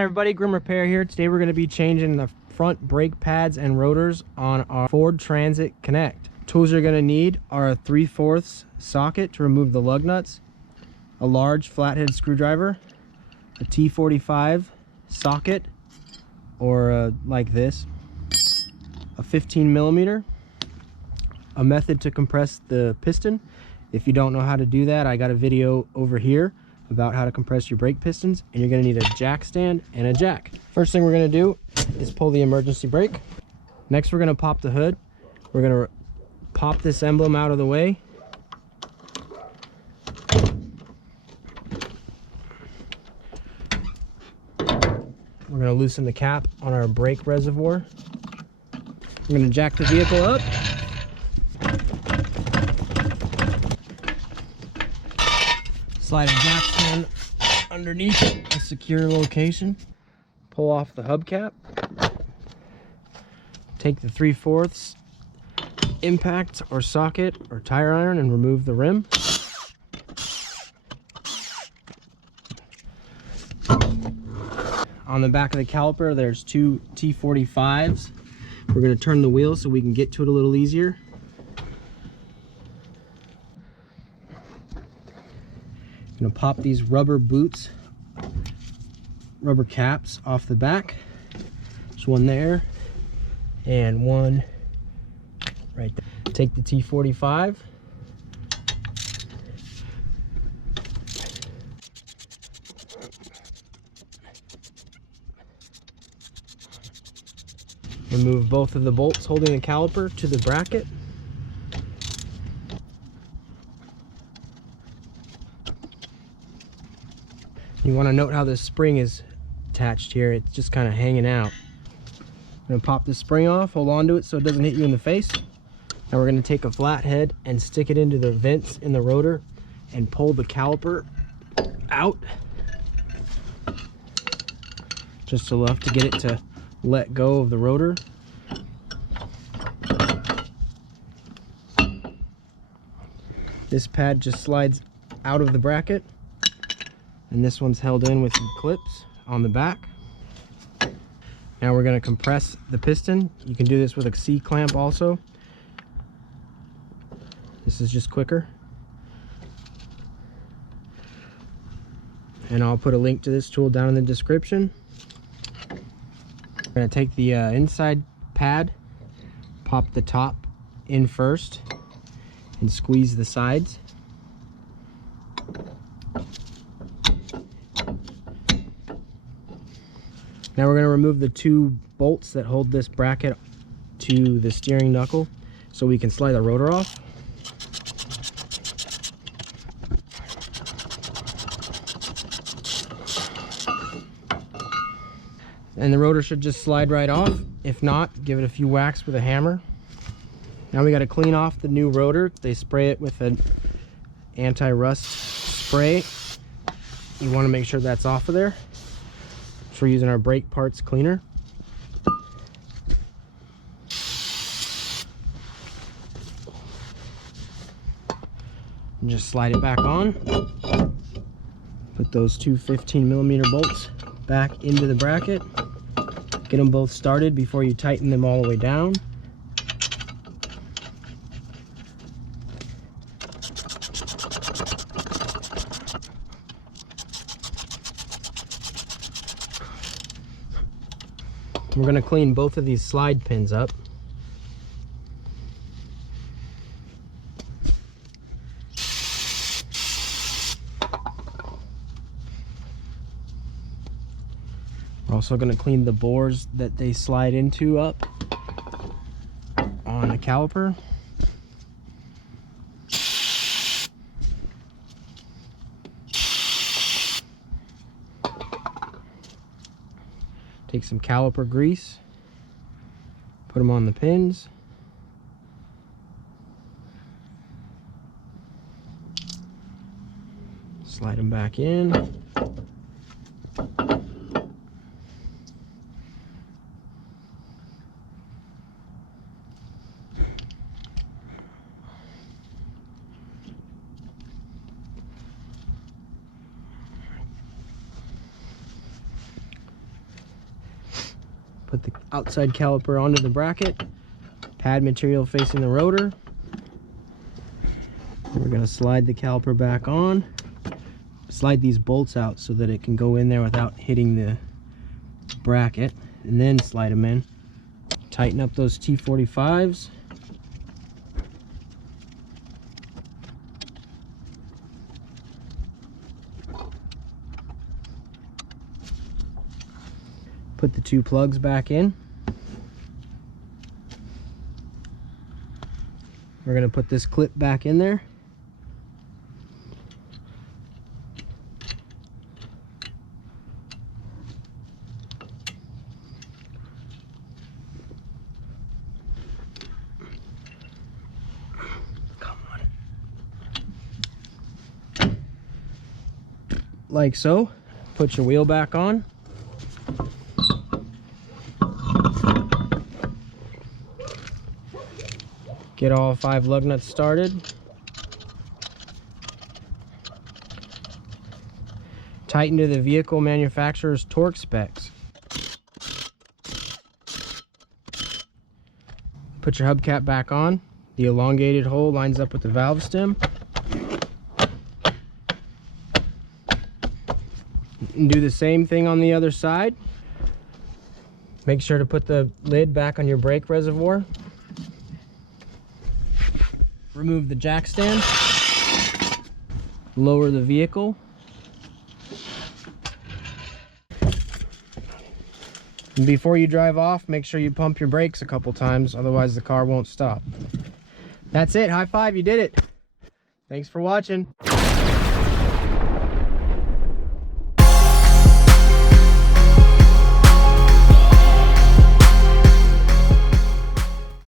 everybody, Grim Repair here. Today we're going to be changing the front brake pads and rotors on our Ford Transit Connect. Tools you're going to need are a 3/4 socket to remove the lug nuts, a large flathead screwdriver, a T45 socket, or like this, a 15mm, a method to compress the piston. If you don't know how to do that, I got a video over here about how to compress your brake pistons, and you're going to need a jack stand and a jack. First thing we're going to do is pull the emergency brake. Next, we're going to pop the hood. We're going to pop this emblem out of the way. We're going to loosen the cap on our brake reservoir. We're going to jack the vehicle up. Slide a jack stand underneath a secure location. Pull off the hubcap. Take the 3/4 impact or socket or tire iron and remove the rim. On the back of the caliper, there's two T45s. We're going to turn the wheel so we can get to it a little easier. Going to pop these rubber caps off the back. There's one there and one right there. Take the T45, remove both of the bolts holding the caliper to the bracket. You want to note how this spring is attached here. It's just kind of hanging out. I'm going to pop this spring off, hold on to it so it doesn't hit you in the face. Now we're going to take a flathead and stick it into the vents in the rotor and pull the caliper out. Just enough to get it to let go of the rotor. This pad just slides out of the bracket, and this one's held in with some clips on the back. Now we're going to compress the piston. You can do this with a C-clamp also. This is just quicker. And I'll put a link to this tool down in the description. We're going to take the inside pad, pop the top in first, and squeeze the sides. Now we're going to remove the two bolts that hold this bracket to the steering knuckle so we can slide the rotor off. And the rotor should just slide right off. If not, give it a few whacks with a hammer. Now we got to clean off the new rotor. They spray it with an anti-rust spray. You want to make sure that's off of there. We're using our brake parts cleaner. And just slide it back on. Put those two 15mm bolts back into the bracket. Get them both started before you tighten them all the way down. We're going to clean both of these slide pins up. We're also going to clean the bores that they slide into up on the caliper. Take some caliper grease, put them on the pins. Slide them back in. Put the outside caliper onto the bracket, pad material facing the rotor. We're going to slide the caliper back on. Slide these bolts out so that it can go in there without hitting the bracket, and then slide them in. Tighten up those T45s. Put the two plugs back in. We're going to put this clip back in there. Come on. Like so. Put your wheel back on. Get all 5 lug nuts started. Tighten to the vehicle manufacturer's torque specs. Put your hubcap back on. The elongated hole lines up with the valve stem. And do the same thing on the other side. Make sure to put the lid back on your brake reservoir. Remove the jack stand, lower the vehicle, and before you drive off, make sure you pump your brakes a couple times, otherwise the car won't stop. That's it. High five, you did it. Thanks for watching.